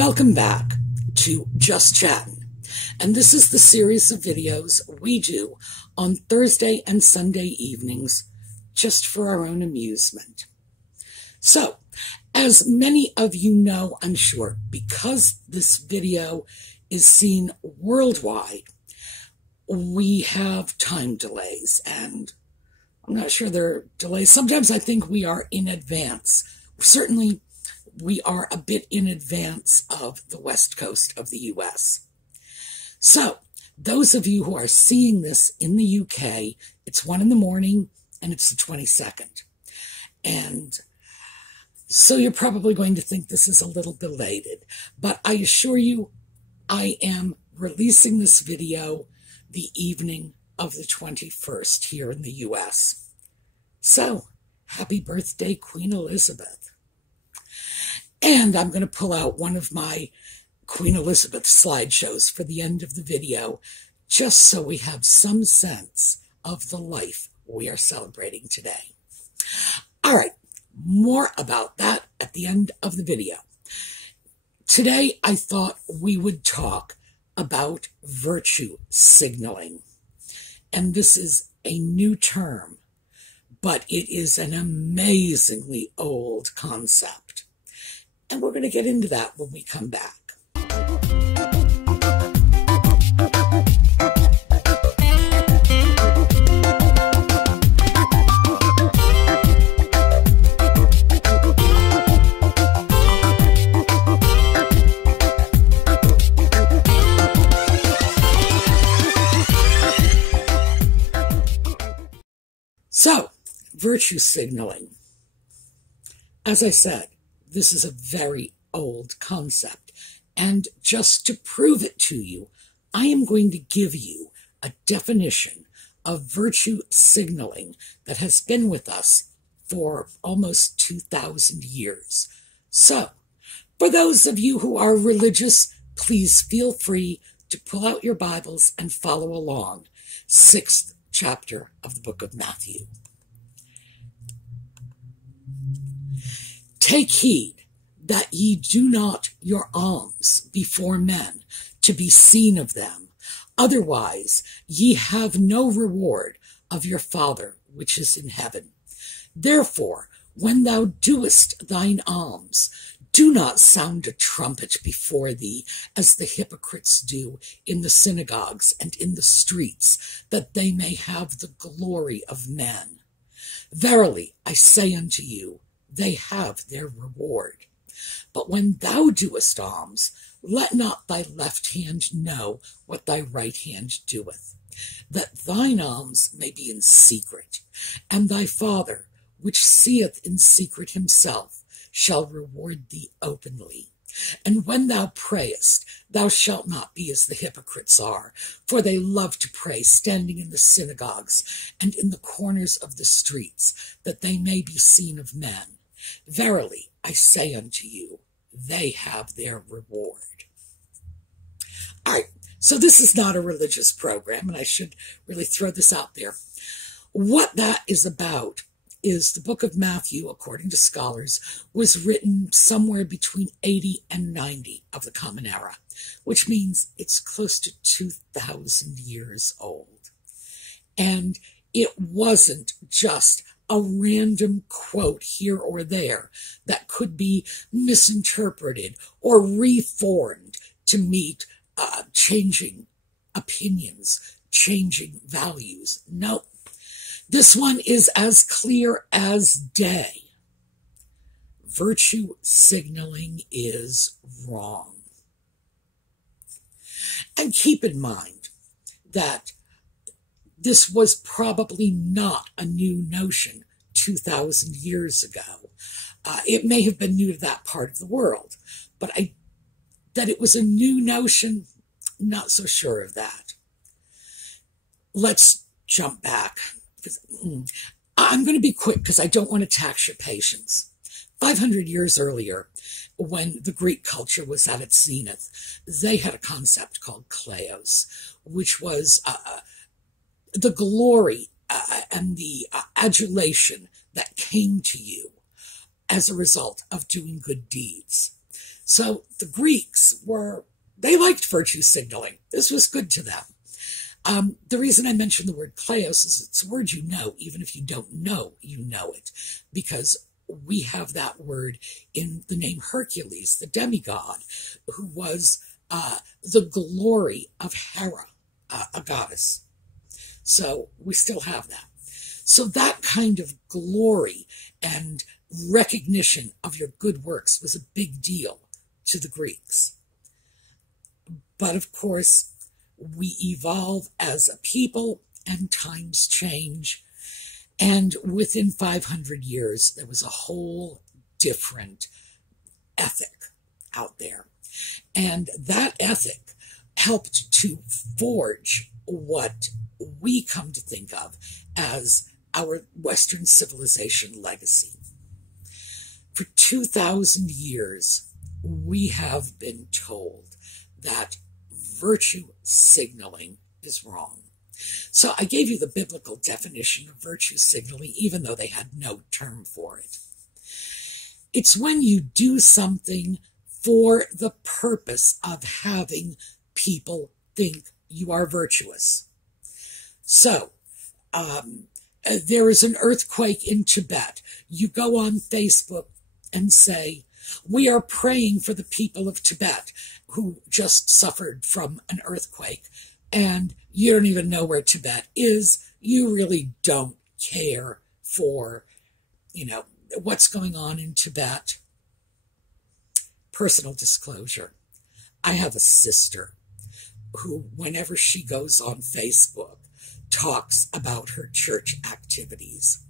Welcome back to Just Chattin', and this is the series of videos we do on Thursday and Sunday evenings just for our own amusement. So, as many of you know, I'm sure, because this video is seen worldwide, we have time delays, and I'm not sure there are delays. Sometimes I think we are in advance. Certainly, we are a bit in advance of the West Coast of the U.S. So, those of you who are seeing this in the UK, it's 1 in the morning and it's the 22nd. And so you're probably going to think this is a little belated, but I assure you, I am releasing this video the evening of the 21st here in the U.S. So, happy birthday, Queen Elizabeth. And I'm going to pull out one of my Queen Elizabeth slideshows for the end of the video, just so we have some sense of the life we are celebrating today. All right, more about that at the end of the video. Today, I thought we would talk about virtue signaling. And this is a new term, but it is an amazingly old concept. And we're going to get into that when we come back. So, virtue signaling. As I said, this is a very old concept, and just to prove it to you, I am going to give you a definition of virtue signaling that has been with us for almost 2,000 years. So, for those of you who are religious, please feel free to pull out your Bibles and follow along. 6th chapter of the book of Matthew. Take heed that ye do not your alms before men to be seen of them. Otherwise ye have no reward of your Father which is in heaven. Therefore, when thou doest thine alms, do not sound a trumpet before thee, as the hypocrites do in the synagogues and in the streets, that they may have the glory of men. Verily, I say unto you, they have their reward. But when thou doest alms, let not thy left hand know what thy right hand doeth, that thine alms may be in secret, and thy Father, which seeth in secret himself, shall reward thee openly. And when thou prayest, thou shalt not be as the hypocrites are, for they love to pray standing in the synagogues and in the corners of the streets, that they may be seen of men. Verily, I say unto you, they have their reward. All right, so this is not a religious program, and I should really throw this out there. What that is about is the book of Matthew, according to scholars, was written somewhere between 80 and 90 of the Common Era, which means it's close to 2,000 years old. And it wasn't just a random quote here or there that could be misinterpreted or reformed to meet changing opinions, changing values. No, this one is as clear as day. Virtue signaling is wrong. And keep in mind that this was probably not a new notion 2,000 years ago. It may have been new to that part of the world, but that it was a new notion, not so sure of that. Let's jump back. I'm going to be quick because I don't want to tax your patience. 500 years earlier, when the Greek culture was at its zenith, they had a concept called kleos, which was the glory and the adulation that came to you as a result of doing good deeds. So the Greeks they liked virtue signaling. This was good to them. The reason I mentioned the word kleos is it's a word you know, even if you don't know, you know it, because we have that word in the name Hercules, the demigod, who was the glory of Hera, a goddess. So we still have that. So that kind of glory and recognition of your good works was a big deal to the Greeks. But of course, we evolve as a people and times change. And within 500 years, there was a whole different ethic out there. And that ethic helped to forge what we come to think of as our Western civilization legacy. For 2,000 years, we have been told that virtue signaling is wrong. So I gave you the biblical definition of virtue signaling, even though they had no term for it. It's when you do something for the purpose of having people think you are virtuous. So, there is an earthquake in Tibet. You go on Facebook and say, we are praying for the people of Tibet who just suffered from an earthquake. And you don't even know where Tibet is. You really don't care for, what's going on in Tibet. Personal disclosure. I have a sister who, whenever she goes on Facebook, talks about her church activities.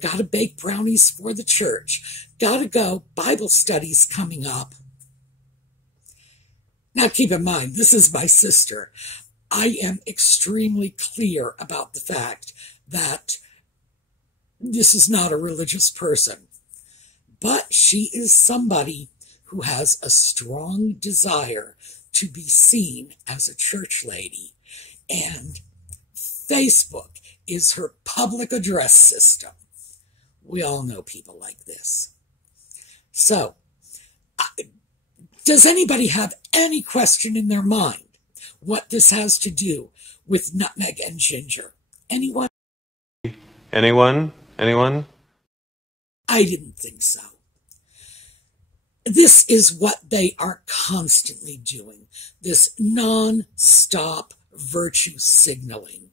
Gotta bake brownies for the church. Gotta go, Bible studies coming up. Now keep in mind, this is my sister. I am extremely clear about the fact that this is not a religious person, but she is somebody who has a strong desire to be seen as a church lady, and Facebook is her public address system. We all know people like this. So, does anybody have any question in their mind what this has to do with nutmeg and ginger? Anyone? Anyone? I didn't think so. This is what they are constantly doing, this non-stop virtue signaling.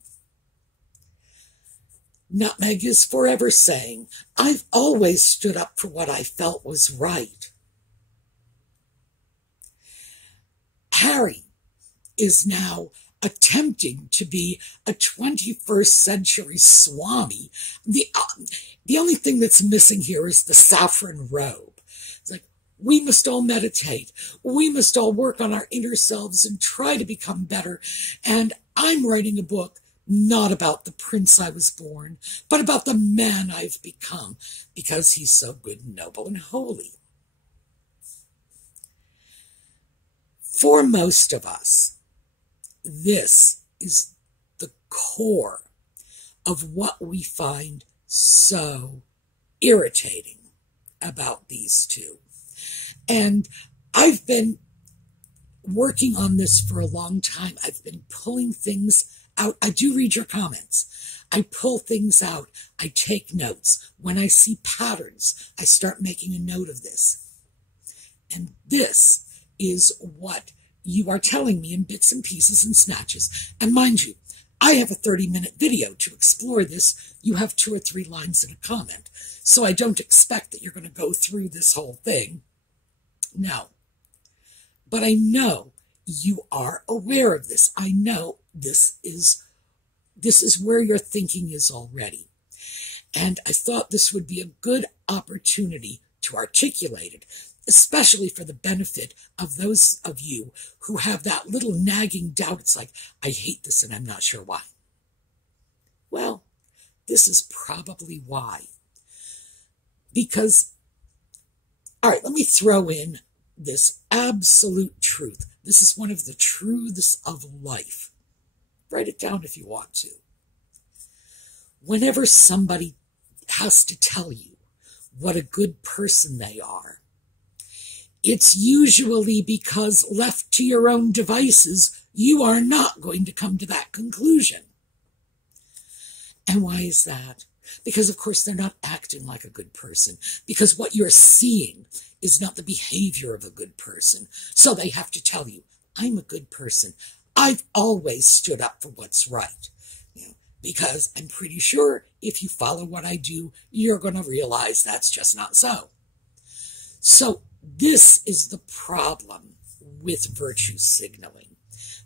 Nutmeg is forever saying, I've always stood up for what I felt was right. Harry is now attempting to be a 21st century Swami. The only thing that's missing here is the saffron robe. It's like, we must all meditate. We must all work on our inner selves and try to become better. And I'm writing a book not about the prince I was born, but about the man I've become, because he's so good and noble and holy. For most of us, this is the core of what we find so irritating about these two. And I've been working on this for a long time. I've been pulling things out. I do read your comments. I pull things out. I take notes. When I see patterns, I start making a note of this. And this is what you are telling me in bits and pieces and snatches. And mind you, I have a 30-minute video to explore this. You have 2 or 3 lines in a comment. So I don't expect that you're going to go through this whole thing. No. But I know you are aware of this. I know this is where your thinking is already. And I thought this would be a good opportunity to articulate it, especially for the benefit of those of you who have that little nagging doubt. It's like, I hate this and I'm not sure why. Well, this is probably why. Because, all right, let me throw in this absolute truth. This is one of the truths of life. Write it down if you want to. Whenever somebody has to tell you what a good person they are, it's usually because left to your own devices, you are not going to come to that conclusion. And why is that? Because, of course, they're not acting like a good person. Because what you're seeing is not the behavior of a good person. So they have to tell you, I'm a good person. I've always stood up for what's right. Because I'm pretty sure if you follow what I do, you're going to realize that's just not so. So this is the problem with virtue signaling.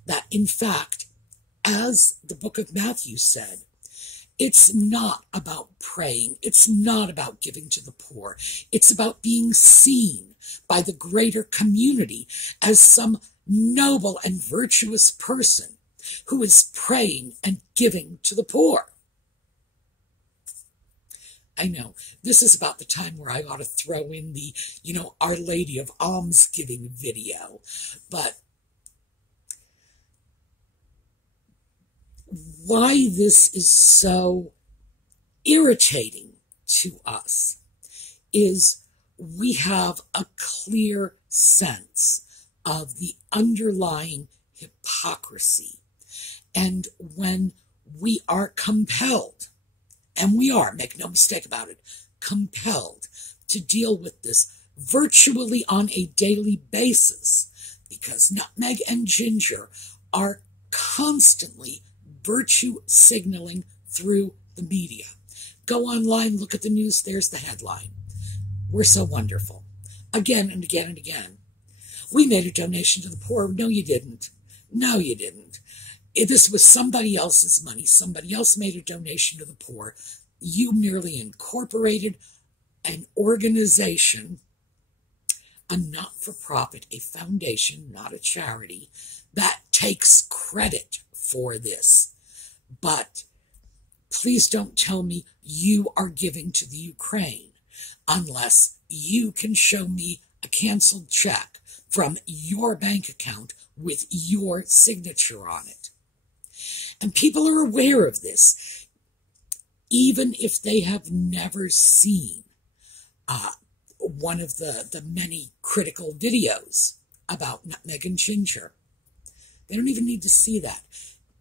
That, in fact, as the book of Matthew said, it's not about praying. It's not about giving to the poor. It's about being seen by the greater community as some noble and virtuous person who is praying and giving to the poor. I know, this is about the time where I ought to throw in the, Our Lady of Almsgiving video. But why this is so irritating to us is we have a clear sense of the underlying hypocrisy. And when we are compelled, and we are, make no mistake about it, compelled to deal with this virtually on a daily basis, because Nutmeg and Ginger are constantly virtue signaling through the media. Go online, look at the news, there's the headline. We're so wonderful. Again and again and again. We made a donation to the poor. No, you didn't. No, you didn't. This was somebody else's money. Somebody else made a donation to the poor. You merely incorporated an organization, a not-for-profit, a foundation, not a charity, that takes credit for this. But please don't tell me you are giving to the Ukraine unless you can show me a canceled check from your bank account with your signature on it. And people are aware of this, even if they have never seen one of the many critical videos about Nutmeg and Ginger. They don't even need to see that.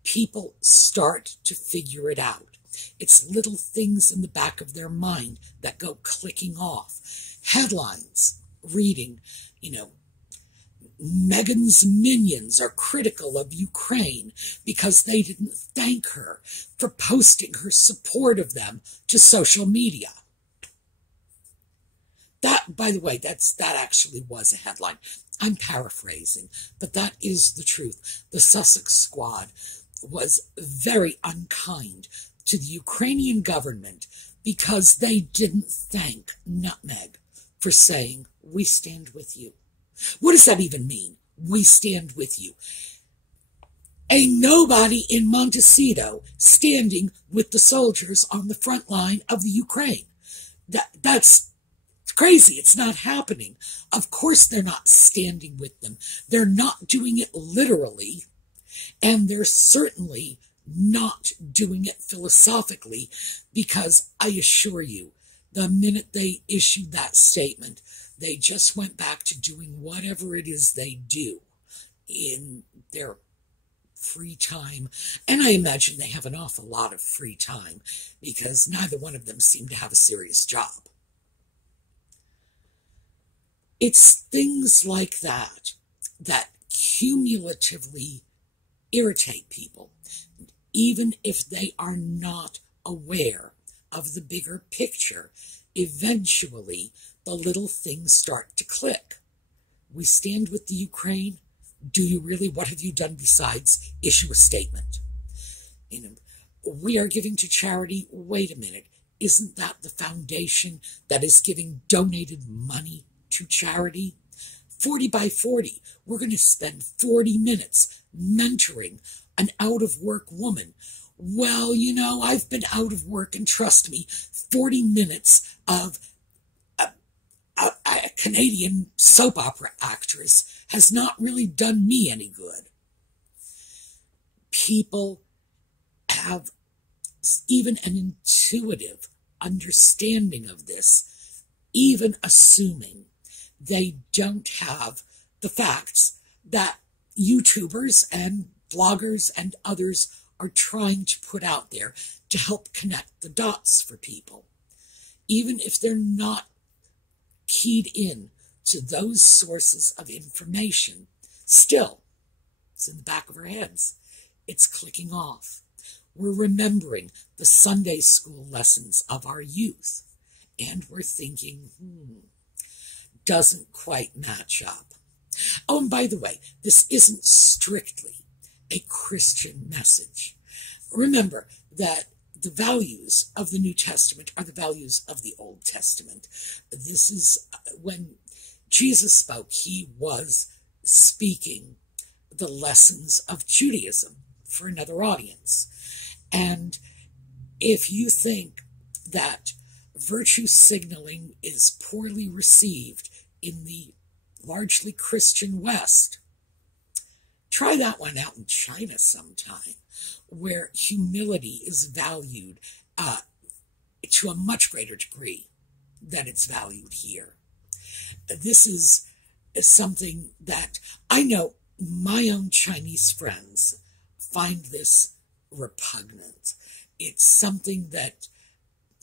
People start to figure it out. It's little things in the back of their mind that go clicking off. Headlines, reading, Meghan's minions are critical of Ukraine because they didn't thank her for posting her support of them to social media. That, by the way, that actually was a headline. I'm paraphrasing, but that is the truth. The Sussex Squad was very unkind to the Ukrainian government because they didn't thank Nutmeg for saying, "We stand with you." What does that even mean? We stand with you. A nobody in Montecito standing with the soldiers on the front line of the Ukraine. That's crazy. It's not happening. Of course they're not standing with them. They're not doing it literally, and they're certainly not doing it philosophically, because I assure you, the minute they issued that statement, they just went back to doing whatever it is they do in their free time. And I imagine they have an awful lot of free time because neither one of them seem to have a serious job. It's things like that that cumulatively irritate people, even if they are not aware of the bigger picture. Eventually, the little things start to click. We stand with the Ukraine. Do you really? What have you done besides issue a statement? We are giving to charity. Wait a minute. Isn't that the foundation that is giving donated money to charity? 40 by 40. We're going to spend 40 minutes mentoring an out-of-work woman. Well, I've been out of work, and trust me, 40 minutes of a Canadian soap opera actress has not really done me any good. People have even an intuitive understanding of this, even assuming they don't have the facts that YouTubers and bloggers and others are trying to put out there to help connect the dots for people. Even if they're not keyed in to those sources of information, still, it's in the back of our heads. It's clicking off. We're remembering the Sunday school lessons of our youth, and we're thinking, doesn't quite match up. Oh, and by the way, this isn't strictly a Christian message. Remember that the values of the New Testament are the values of the Old Testament. This is when Jesus spoke, he was speaking the lessons of Judaism for another audience. And if you think that virtue signaling is poorly received in the largely Christian West, try that one out in China sometime, where humility is valued to a much greater degree than it's valued here. This is something that I know my own Chinese friends find this repugnant. It's something that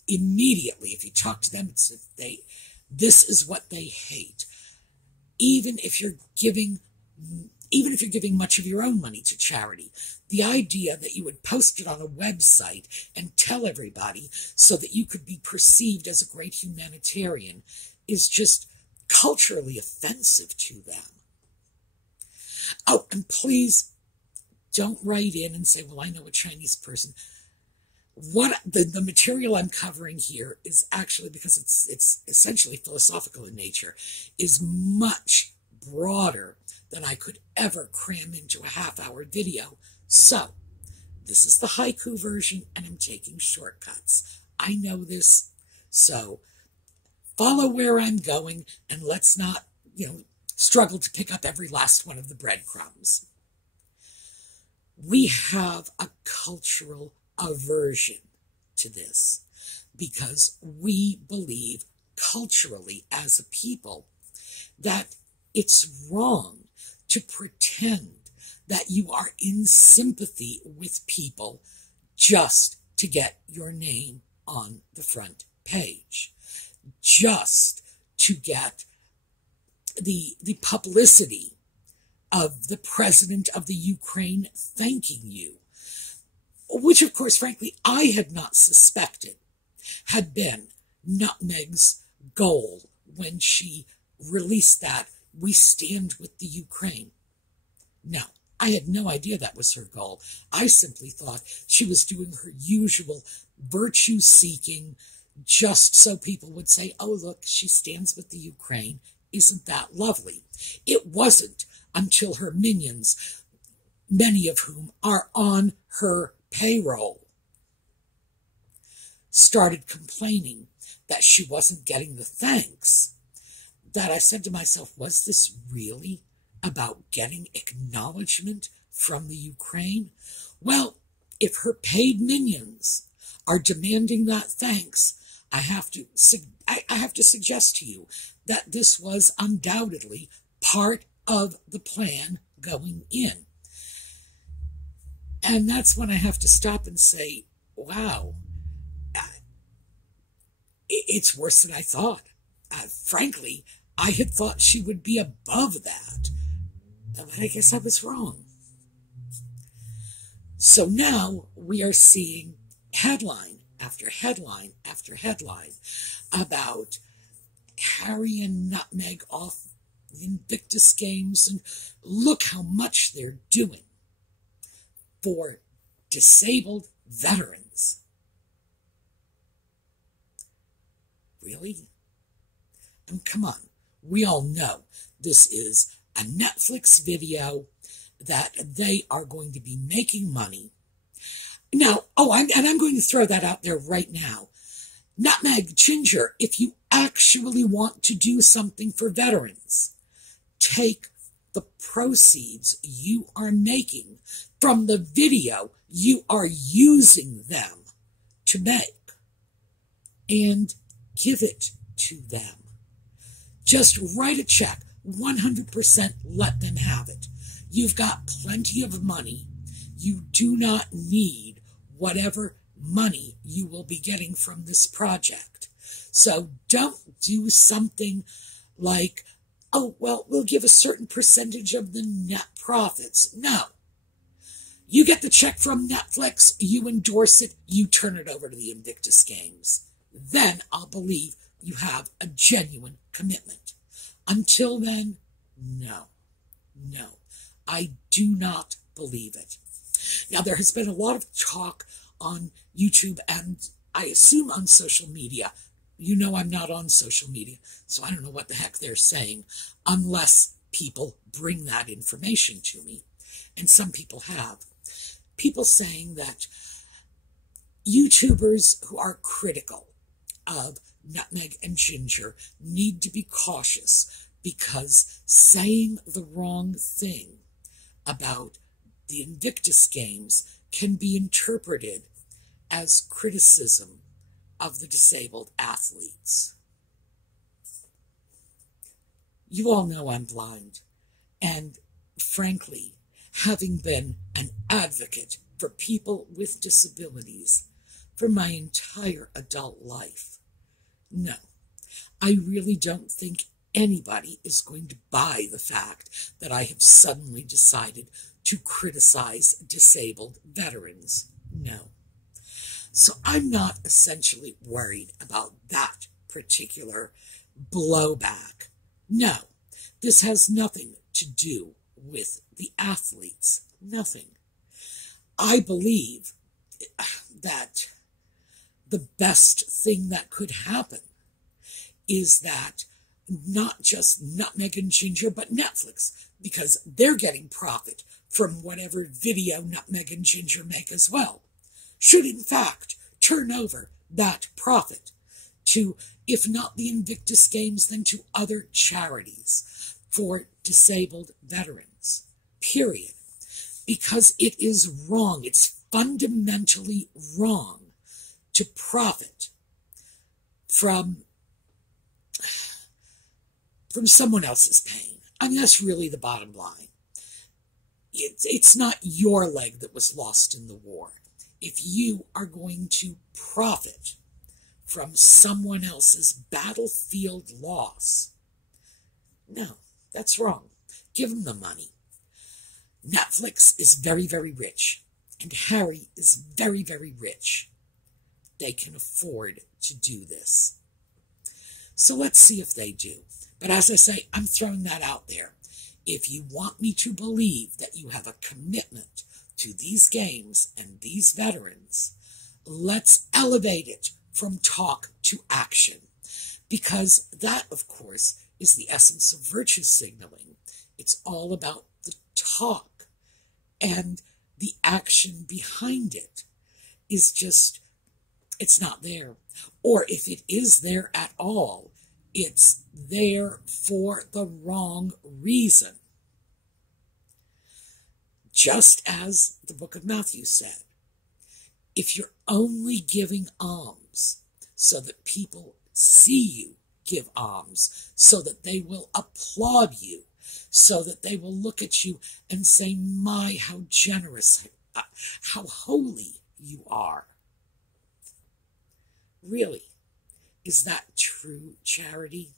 immediately, if you talk to them, this is what they hate. Even if you're giving much of your own money to charity, the idea that you would post it on a website and tell everybody so that you could be perceived as a great humanitarian is just culturally offensive to them. Oh, and please don't write in and say, well, I know a Chinese person. What the material I'm covering here is actually, because it's essentially philosophical in nature, is much broader than I could ever cram into a half-hour video. So, this is the haiku version, and I'm taking shortcuts. I know this, so follow where I'm going, and let's not, struggle to pick up every last one of the breadcrumbs. We have a cultural aversion to this because we believe culturally as a people that it's wrong to pretend that you are in sympathy with people just to get your name on the front page, just to get the publicity of the president of the Ukraine thanking you, which, of course, frankly, I had not suspected had been Nutmeg's goal when she released that, "We stand with the Ukraine." No, I had no idea that was her goal. I simply thought she was doing her usual virtue-seeking just so people would say, oh, look, she stands with the Ukraine. Isn't that lovely? It wasn't until her minions, many of whom are on her payroll, started complaining that she wasn't getting the thanks, that I said to myself, was this really about getting acknowledgement from the Ukraine? Well, if her paid minions are demanding that thanks, I have to suggest to you that this was undoubtedly part of the plan going in. And that's when I have to stop and say, wow, it's worse than I thought. Frankly, I had thought she would be above that, but I guess I was wrong. So now we are seeing headline after headline after headline about Harry and Nutmeg off the Invictus Games, and look how much they're doing for disabled veterans. Really? And come on, we all know this is a Netflix video that they are going to be making money. Now, I'm going to throw that out there right now. Nutmeg, Ginger, if you actually want to do something for veterans, take the proceeds you are making from the video you are using them to make and give it to them. Just write a check, 100% let them have it. You've got plenty of money. You do not need whatever money you will be getting from this project. So don't do something like, oh, well, we'll give a certain percentage of the net profits. No. You get the check from Netflix, you endorse it, you turn it over to the Invictus Games. Then I'll believe you have a genuine commitment. Until then, no. I do not believe it. Now, there has been a lot of talk on YouTube and I assume on social media. You know I'm not on social media, so I don't know what the heck they're saying unless people bring that information to me. And some people have. People saying that YouTubers who are critical of Nutmeg and Ginger need to be cautious because saying the wrong thing about the Invictus Games can be interpreted as criticism of the disabled athletes. You all know I'm blind, and frankly, having been an advocate for people with disabilities for my entire adult life, no, I really don't think anybody is going to buy the fact that I have suddenly decided to criticize disabled veterans. No. So I'm not essentially worried about that particular blowback. No, this has nothing to do with the athletes. Nothing. I believe that the best thing that could happen is that not just Nutmeg and Ginger, but Netflix, because they're getting profit from whatever video Nutmeg and Ginger make as well, should in fact turn over that profit to, if not the Invictus Games, then to other charities for disabled veterans, period. Because it is wrong, it's fundamentally wrong to profit from someone else's pain. I mean, that's really the bottom line. It's not your leg that was lost in the war. If you are going to profit from someone else's battlefield loss, no, that's wrong. Give them the money. Netflix is very, very rich, and Harry is very, very rich. They can afford to do this. So let's see if they do. But as I say, I'm throwing that out there. If you want me to believe that you have a commitment to these games and these veterans, let's elevate it from talk to action. Because that, of course, is the essence of virtue signaling. It's all about the talk, and the action behind it is just, it's not there. Or if it is there at all, it's there for the wrong reason. Just as the book of Matthew said, if you're only giving alms so that people see you give alms, so that they will applaud you, so that they will look at you and say, my, how generous, how holy you are. Really, is that true charity?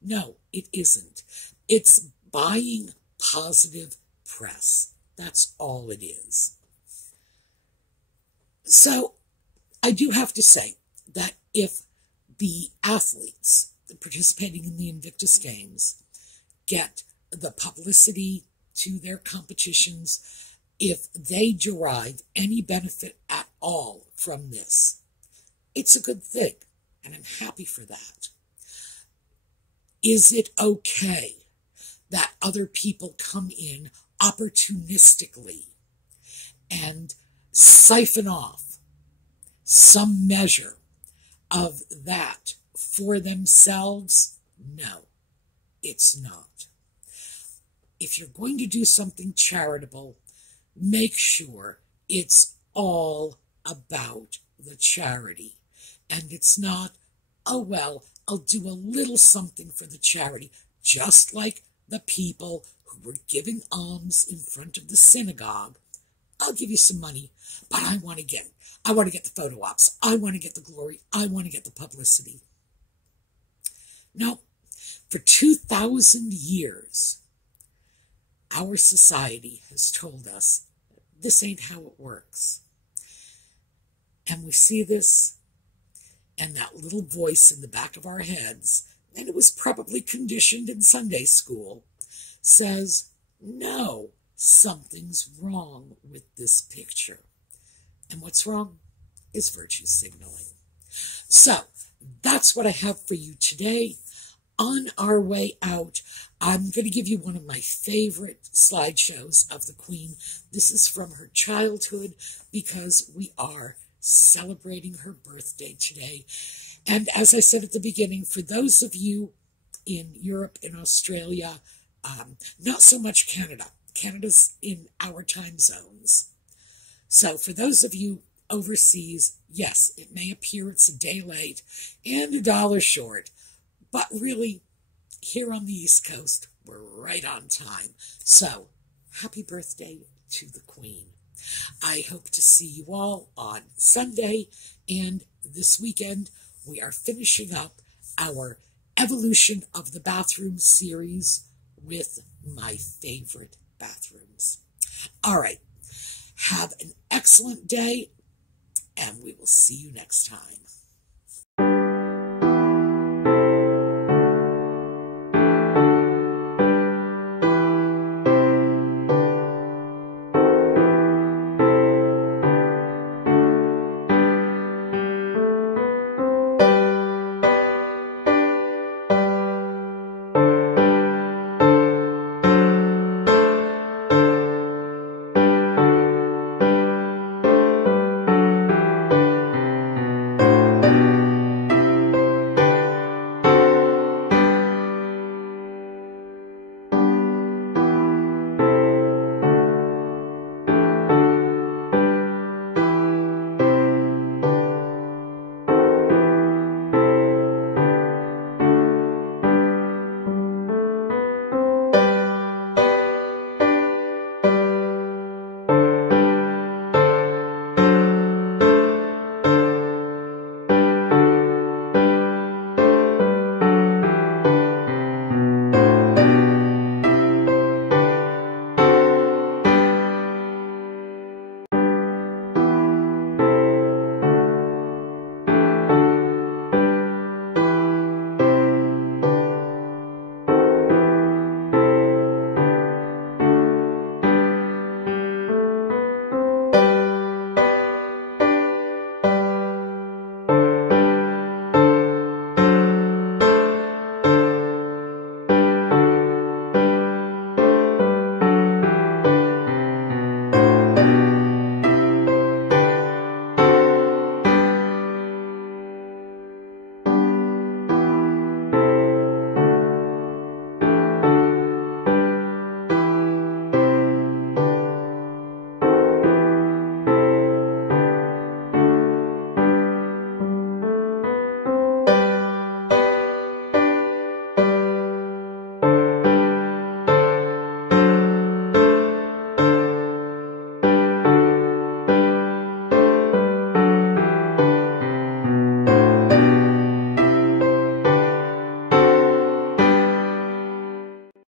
No, it isn't. It's buying positive press. That's all it is. So I do have to say that if the athletes participating in the Invictus Games get the publicity to their competitions, if they derive any benefit at all from this, it's a good thing, and I'm happy for that. Is it okay that other people come in opportunistically and siphon off some measure of that for themselves? No, it's not. If you're going to do something charitable, make sure it's all about the charity. And it's not, oh, well, I'll do a little something for the charity, just like the people who were giving alms in front of the synagogue. I'll give you some money, but I want to get the photo ops. I want to get the glory. I want to get the publicity. No, for 2,000 years, our society has told us this ain't how it works. And we see this, and that little voice in the back of our heads, and it was probably conditioned in Sunday school, says, no, something's wrong with this picture. And what's wrong is virtue signaling. So that's what I have for you today. On our way out, I'm going to give you one of my favorite slideshows of the Queen. This is from her childhood because we are celebrating her birthday today. And as I said at the beginning, for those of you in Europe and Australia, not so much Canada. Canada's in our time zones. So for those of you overseas, yes, it may appear it's a day late and $1 short, but really, here on the East Coast, we're right on time. So, happy birthday to the Queen. I hope to see you all on Sunday, and this weekend we are finishing up our Evolution of the Bathroom series with my favorite bathrooms. All right, have an excellent day, and we will see you next time.